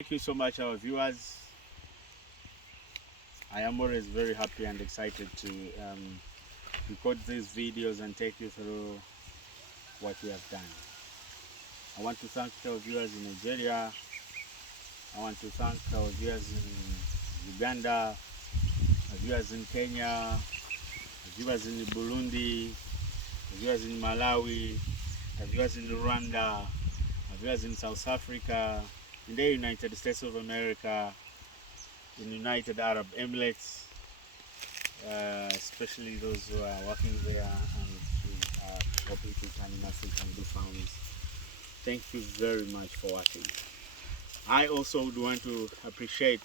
Thank you so much, our viewers. I am always very happy and excited to record these videos and take you through what we have done. I want to thank our viewers in Nigeria. I want to thank our viewers in Uganda, our viewers in Kenya, our viewers in Burundi, our viewers in Malawi, our viewers in Rwanda, our viewers in South Africa, in the United States of America, in United Arab Emirates, especially those who are working there and who are hoping to turn in Africa and do farms. Thank you very much for watching. I also would want to appreciate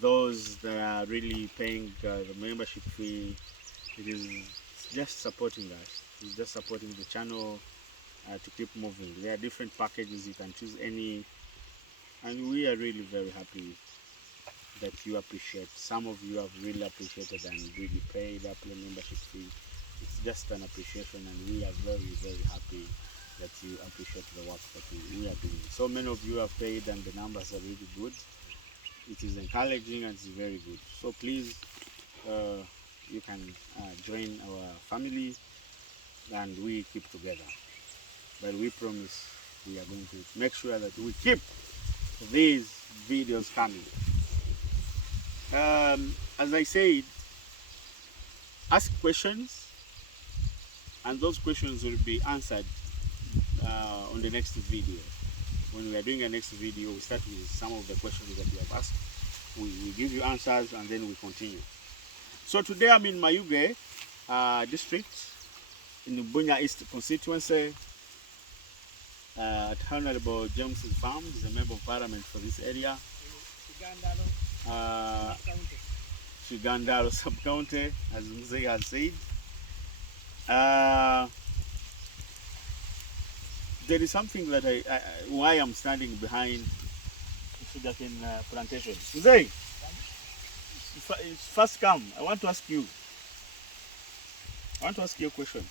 those that are really paying the membership fee. It is just supporting us. It's just supporting the channel to keep moving. There are different packages, you can choose any, and we are really very happy that you appreciate. Some of you have really appreciated and really paid up your membership fee. It's just an appreciation, and we are very, very happy that you appreciate the work that we are doing. So many of you have paid and the numbers are really good. It is encouraging and it's very good. So please, you can join our family and we keep together. But we promise we are going to make sure that we keep these videos coming. As I said, ask questions and those questions will be answered on the next video. When we are doing a next video, we start with some of the questions that you have asked. We give you answers and then we continue. So today I'm in Mayuge district in Bunya East constituency at Honorable James's farm. He's a member of parliament for this area. Uganda sub-county, as Mzee has said. There is something that why I'm standing behind sugarcane plantation. Mzee, first come, I want to ask you a question.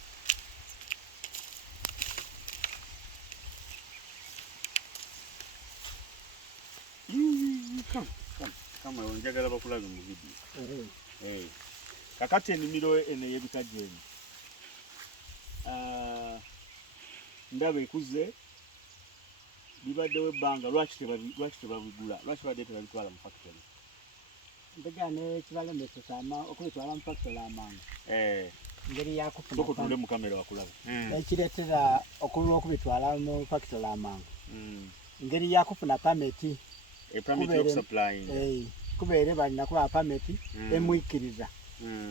You come. Kama njagala bakulaga mu video. Kakati enimiro ene yebikajje eno. Ndaba ekuze bibaddewo ebbanga lwaki tebabigula, lwaki badde tebabitwala mu factory. Mbega ne kibalemesa sama okubitwala mu factory amangu. Ngeri yakufuna soko tule mu kamera wakulaba. Ekireetera okubitwala mu factory amangu. Ngeri yakufuna permit. Permit of supplying. Kubeere balina kuba permit emwikiriza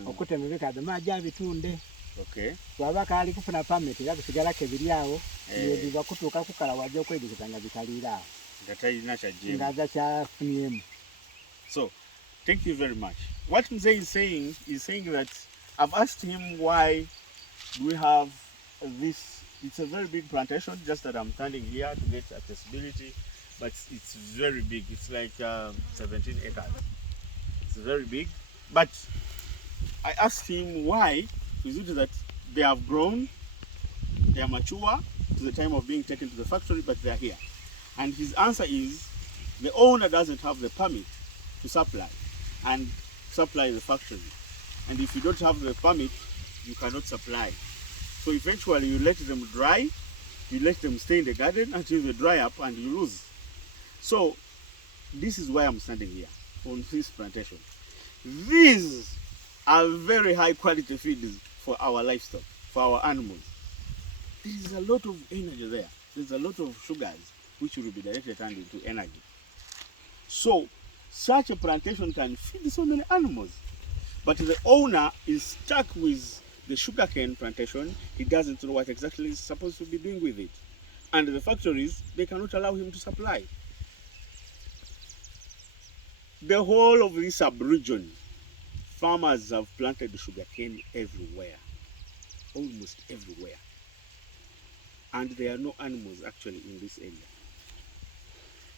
okutema ebikadde maji abitunde. Okay. Bwaba kaali kufuna permit era bisigalako ebiri awo biba kutuuka kukala wajja okwedikiza nga bitaliira awo nga kyafunyeemu. So thank you very much. What Mzee is saying that I've asked him why we have this. It's a very big plantation, just that I'm standing here to get accessibility. But it's very big. It's like 17 acres. It's very big. But I asked him why is it that they have grown, they are mature to the time of being taken to the factory, but they are here. And his answer is the owner doesn't have the permit to supply the factory. And if you don't have the permit, you cannot supply. So eventually you let them dry, you let them stay in the garden until they dry up and you lose. So this is why I'm standing here on this plantation. These are very high quality feeds for our livestock, for our animals. There is a lot of energy there. There's a lot of sugars which will be directly turned into energy. So such a plantation can feed so many animals. But the owner is stuck with the sugarcane plantation. He doesn't know what exactly he's supposed to be doing with it. And the factories, they cannot allow him to supply. The whole of this sub-region, farmers have planted sugarcane everywhere, almost everywhere. And there are no animals actually in this area.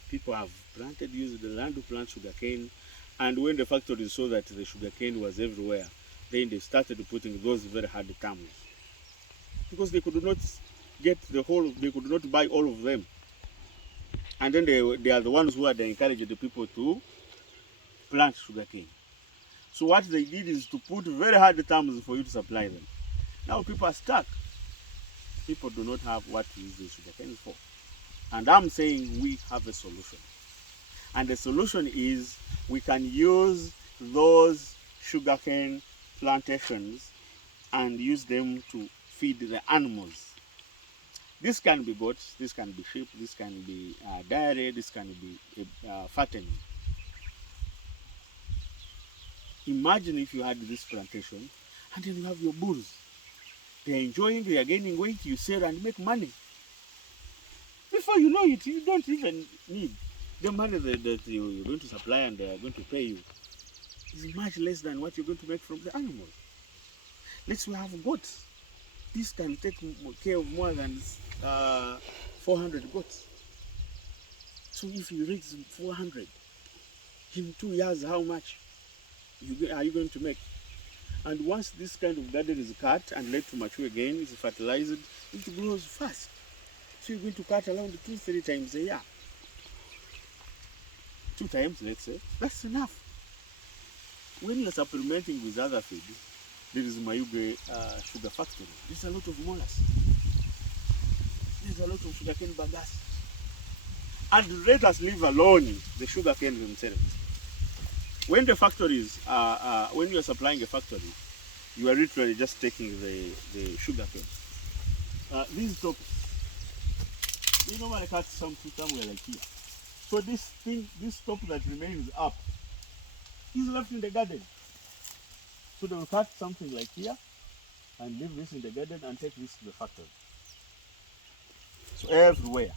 People have used the land to plant sugarcane, and when the factories saw that the sugarcane was everywhere, then they started putting those very hard terms. Because they could not get they could not buy all of them. And then they are the ones who had encouraged the people to plant sugarcane. So what they did is to put very hard terms for you to supply them. Now people are stuck. People do not have what to use the sugarcane for. And I'm saying we have a solution. And the solution is we can use those sugarcane plantations and use them to feed the animals. This can be goats, this can be sheep, this can be dairy, this can be fattening. Imagine if you had this plantation and then you have your bulls. They're enjoying, they are gaining weight, you sell and make money. Before you know it, you don't even need the money that you're going to supply and they are going to pay you. It's much less than what you're going to make from the animals. Let's have goats. This can take care of more than 400 goats. So if you raise 400, in 2 years, how much are you going to make? And once this kind of garden is cut and let to mature again, it's fertilized, it grows fast. So you're going to cut around 2-3 times a year. 2 times, let's say, that's enough. When you're supplementing with other feed, there is Mayuge sugar factory. There's a lot of molasses. There's a lot of sugarcane bagasse. And let us leave alone the sugarcane themselves. When the factories, when you are supplying a factory, you are literally just taking the sugarcane. These tops, you normally cut something somewhere like here. So this top that remains up is left in the garden. So they will cut something like here and leave this in the garden and take this to the factory. So everywhere,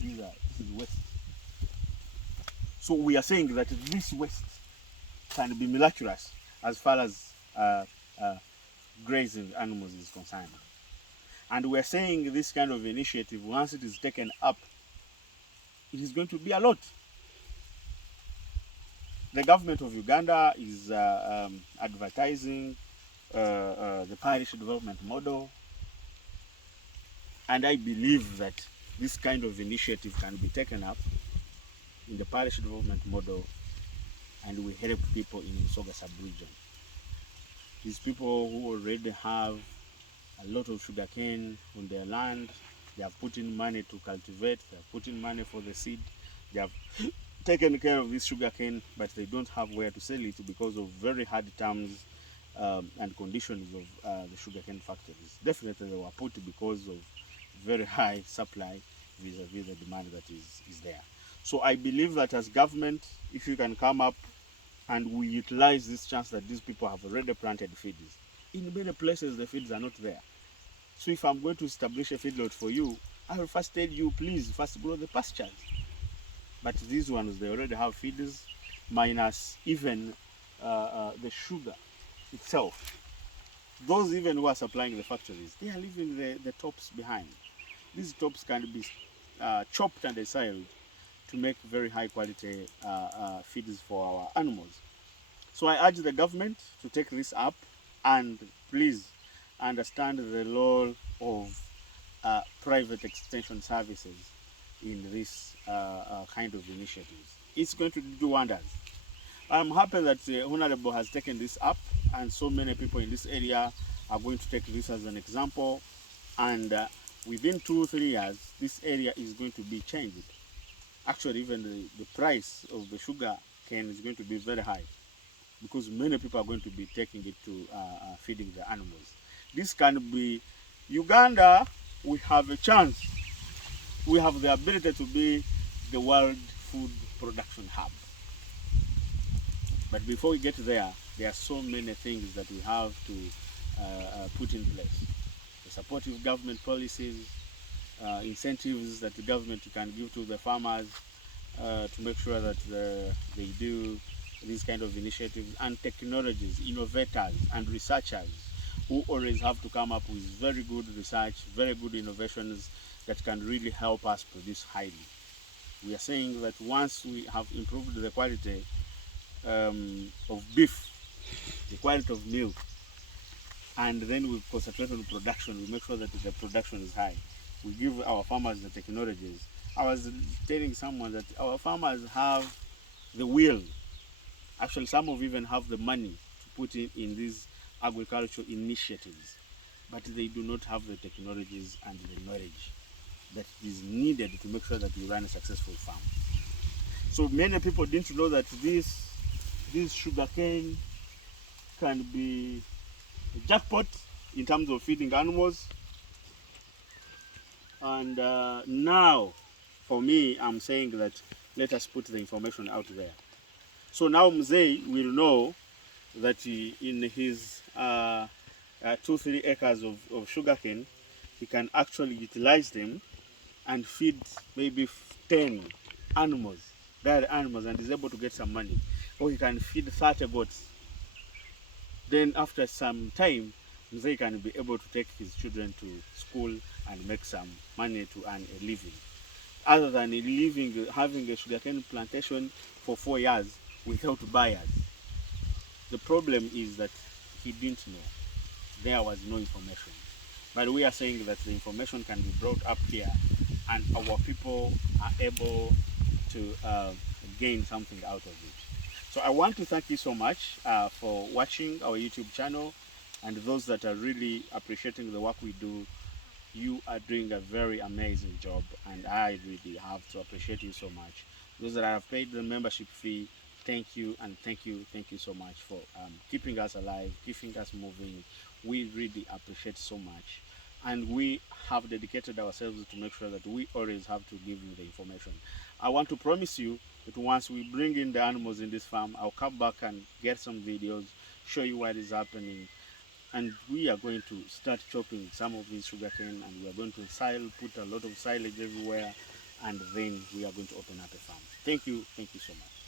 this is waste. So we are saying that this waste can be miraculous as far as grazing animals is concerned. And we're saying this kind of initiative, once it is taken up, it is going to be a lot. The government of Uganda is advertising the parish development model, and I believe that this kind of initiative can be taken up in the parish development model and will help people in Soga sub-region. These people who already have a lot of sugarcane on their land, they have put in money to cultivate, they have put in money for the seed, they have taken care of this sugarcane, but they don't have where to sell it because of very hard terms and conditions of the sugarcane factories. Definitely they were put because of very high supply vis-a-vis the demand that is there. So I believe that as government, if you can come up and we utilize this chance that these people have already planted feeds. In many places the feeds are not there. So if I'm going to establish a feedlot for you, I will first tell you, please first grow the pastures. But these ones, they already have feeders, minus even the sugar itself. Those even who are supplying the factories, they are leaving the tops behind. These tops can be chopped and assembled to make very high quality feeds for our animals. So I urge the government to take this up and please understand the role of private extension services in this kind of initiatives. It's going to do wonders. I'm happy that Honorable has taken this up and so many people in this area are going to take this as an example, and within 2-3 years this area is going to be changed. Actually even the price of the sugar cane is going to be very high because many people are going to be taking it to feeding the animals. This can be Uganda. We have a chance. We have the ability to be the world food production hub. But before we get there, there are so many things that we have to put in place. The supportive government policies, incentives that the government can give to the farmers to make sure that they do these kind of initiatives, and technologies, innovators and researchers who always have to come up with very good research, very good innovations that can really help us produce highly. We are saying that once we have improved the quality of beef, the quality of milk, and then we concentrate on production, we make sure that the production is high. We give our farmers the technologies, I was telling someone that our farmers have the will. Actually, some of even have the money to put in these agricultural initiatives, but they do not have the technologies and the knowledge that is needed to make sure that you run a successful farm. So many people didn't know that this sugarcane can be a jackpot in terms of feeding animals. And now, for me, I'm saying that let us put the information out there. So now Mzee will know that in his 2-3 acres of sugarcane, he can actually utilize them and feed maybe 10 animals, dairy animals, and is able to get some money. Or he can feed 30 goats. Then after some time, Mzee can be able to take his children to school and make some money to earn a living. Other than having a sugarcane plantation for 4 years without buyers. The problem is that he didn't know. There was no information. But we are saying that the information can be brought up here and our people are able to gain something out of it. So I want to thank you so much for watching our YouTube channel, and those that are really appreciating the work we do. You are doing a very amazing job, and I really have to appreciate you so much. Those that have paid the membership fee, thank you, and thank you so much for keeping us alive, keeping us moving. We really appreciate so much, and we have dedicated ourselves to make sure that we always have to give you the information. I want to promise you that once we bring in the animals in this farm, I'll come back and get some videos, show you what is happening, and we are going to start chopping some of this sugarcane, and we are going to put a lot of silage everywhere, and then we are going to open up a farm. Thank you so much.